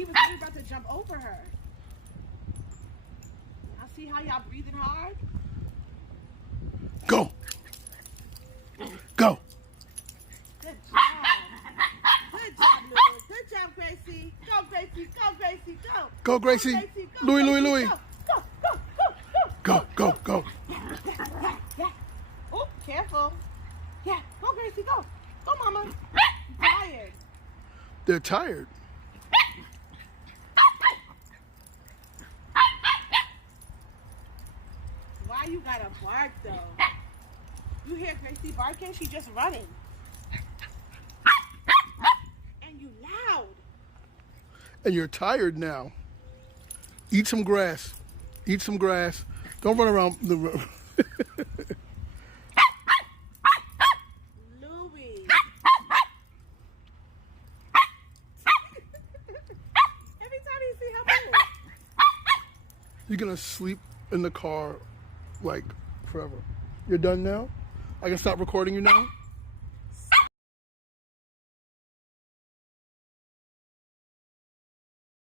he was really about to jump over her. I see how y'all breathing hard. Go. Go. Good job. Good job, Louie. Good job, Gracie. Go, Gracie. Go, Gracie. Go. Go, Gracie. Gracie. Go, Louie, Gracie. Louie, Louie. Go, go, go, go, Go, go, go. Yeah. Oh, careful. Yeah. Go, Gracie. Go. Go, Mama. I'm tired. They're tired. Why you gotta bark, though? You hear Gracie barking? She just running. And you loud. And you're tired now. Eat some grass. Eat some grass. Don't run around the room. Louie. Every time you see her move. You're going to sleep in the car like forever. You're done now? I can stop recording you now?